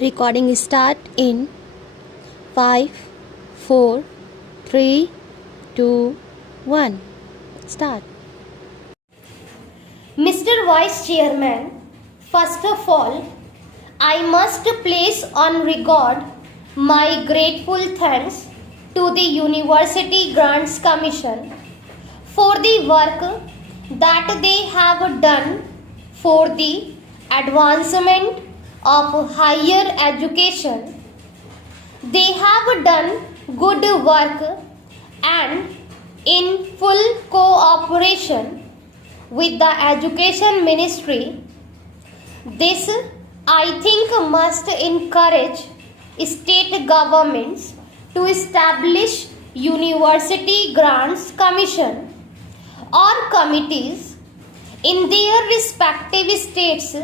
Recording start in 5, 4, 3, 2, 1. Start. Mr. Vice Chairman, first of all, I must place on record my grateful thanks to the University Grants Commission for the work that they have done for the advancement of higher education. They have done good work and in full cooperation with the Education Ministry. This, I think, must encourage state governments to establish University Grants Commission or committees in their respective states.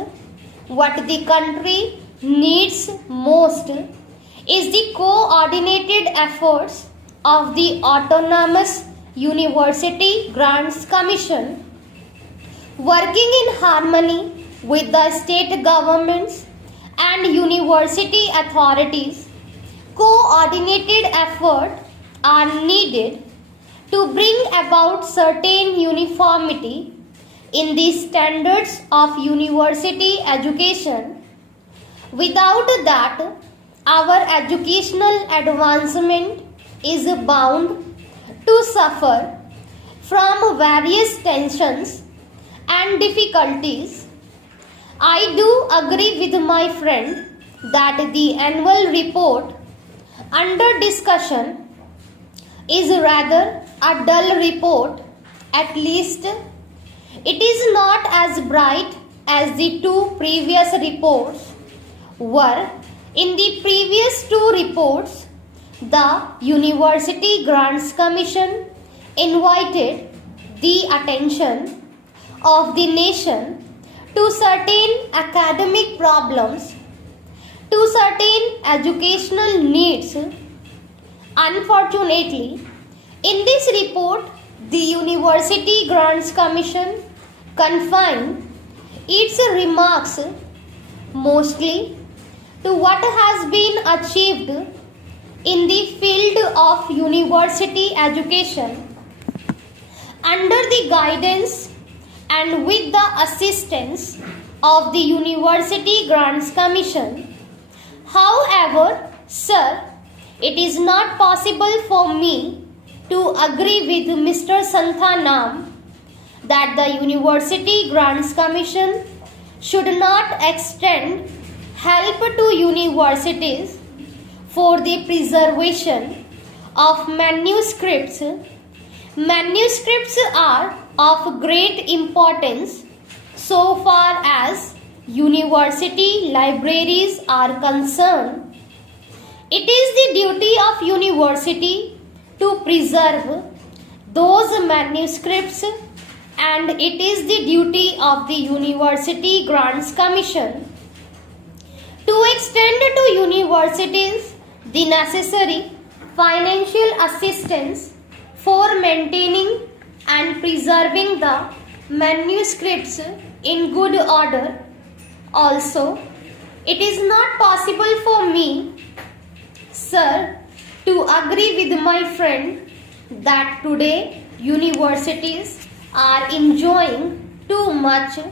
What the country needs most is the coordinated efforts of the Autonomous University Grants Commission, working in harmony with the state governments and university authorities. Coordinated efforts are needed to bring about certain uniformity in the standards of university education. Without that, our educational advancement is bound to suffer from various tensions and difficulties. I do agree with my friend that the annual report under discussion is rather a dull report. At least it is not as bright as the two previous reports were. In the previous two reports, the University Grants Commission invited the attention of the nation to certain academic problems, to certain educational needs. Unfortunately, in this report, the University Grants Commission confined its remarks mostly to what has been achieved in the field of university education under the guidance and with the assistance of the University Grants Commission. However, sir, it is not possible for me to agree with Mr. Santhanam that the University Grants Commission should not extend help to universities for the preservation of manuscripts. Manuscripts are of great importance so far as university libraries are concerned. It is the duty of university to preserve those manuscripts, and it is the duty of the University Grants Commission to extend to universities the necessary financial assistance for maintaining and preserving the manuscripts in good order. Also, it is not possible for me, sir, to agree with my friend that today universities are enjoying too much of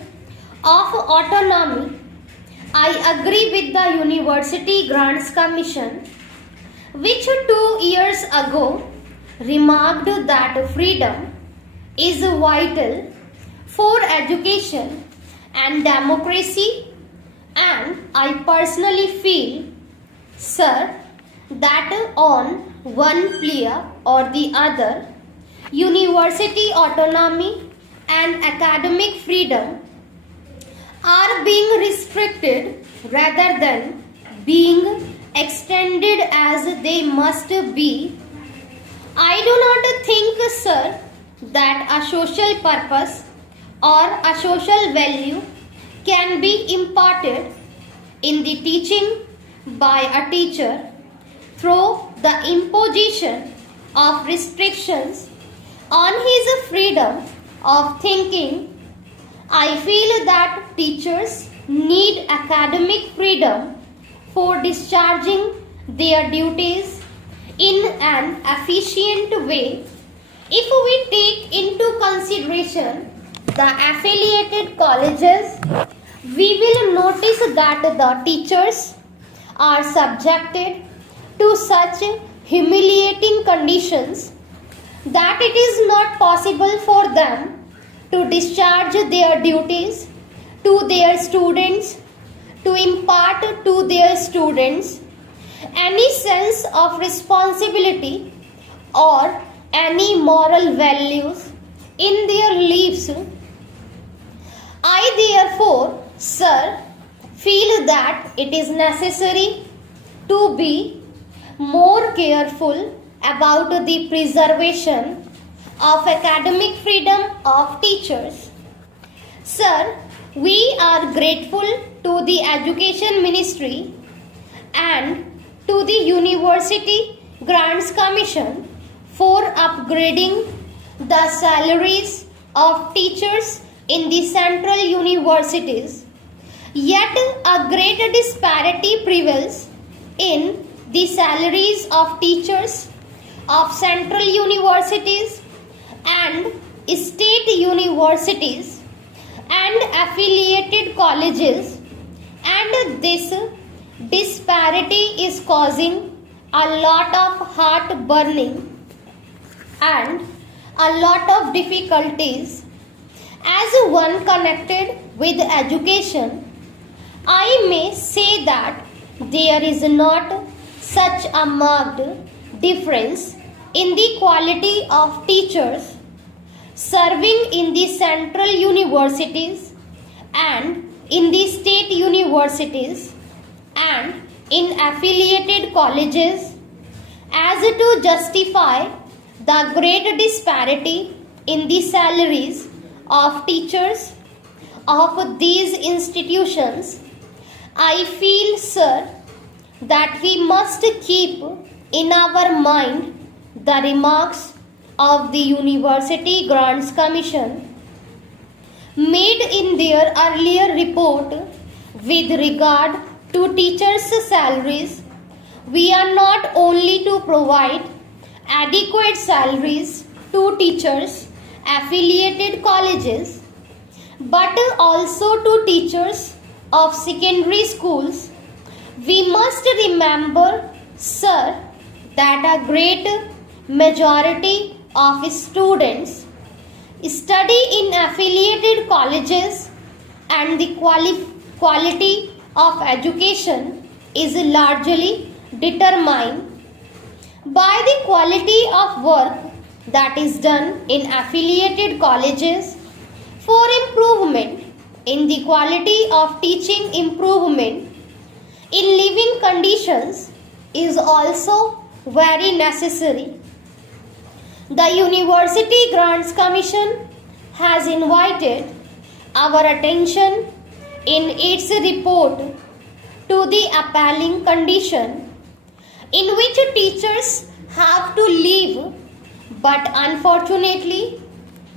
autonomy. I agree with the University Grants Commission, which 2 years ago remarked that freedom is vital for education and democracy, and I personally feel, sir, that on one plea or the other, university autonomy and academic freedom are being restricted rather than being extended as they must be. I do not think, sir, that a social purpose or a social value can be imparted in the teaching by a teacher through the imposition of restrictions on his freedom of thinking. I feel that teachers need academic freedom for discharging their duties in an efficient way. If we take into consideration the affiliated colleges, we will notice that the teachers are subjected to such humiliating conditions that it is not possible for them to discharge their duties to their students, to impart to their students any sense of responsibility or any moral values in their lives. I therefore, sir, feel that it is necessary to be more careful about the preservation of academic freedom of teachers. Sir, we are grateful to the Education Ministry and to the University Grants Commission for upgrading the salaries of teachers in the central universities. Yet a great disparity prevails in the salaries of teachers of central universities and state universities and affiliated colleges, and this disparity is causing a lot of heartburning and a lot of difficulties. As one connected with education, I may say that there is not such a marked difference in the quality of teachers serving in the central universities and in the state universities and in affiliated colleges as to justify the great disparity in the salaries of teachers of these institutions. I feel, sir, that we must keep in our mind the remarks of the University Grants Commission made in their earlier report with regard to teachers' salaries. We are not only to provide adequate salaries to teachers affiliated colleges, but also to teachers of secondary schools. We must remember, sir, that a great majority of students study in affiliated colleges and the quality of education is largely determined by the quality of work that is done in affiliated colleges. For improvement in the quality of teaching, improvement in living conditions is also very necessary. The University Grants Commission has invited our attention in its report to the appalling condition in which teachers have to live, but unfortunately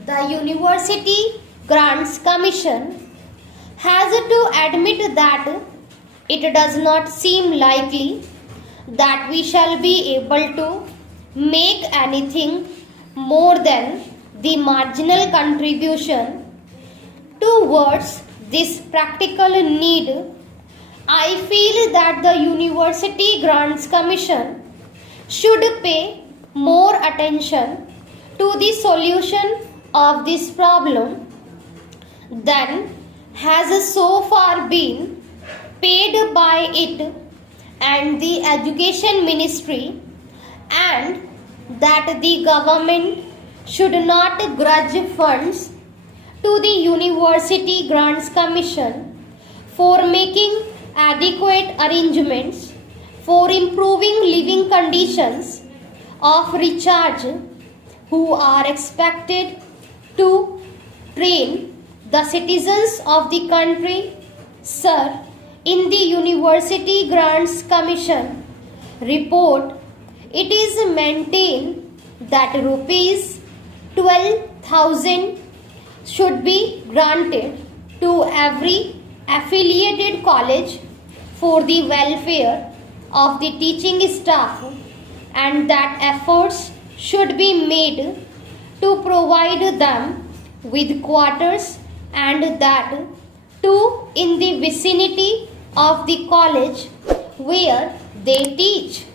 the University Grants Commission has to admit that it does not seem likely that we shall be able to make anything more than the marginal contribution towards this practical need. I feel that the University Grants Commission should pay more attention to the solution of this problem than has so far been paid by it and the Education Ministry, and that the government should not grudge funds to the University Grants Commission for making adequate arrangements for improving living conditions of recharge who are expected to train the citizens of the country. Sir, in the University Grants Commission report, it is maintained that rupees 12,000 should be granted to every affiliated college for the welfare of the teaching staff and that efforts should be made to provide them with quarters and that too in the vicinity of the college where they teach.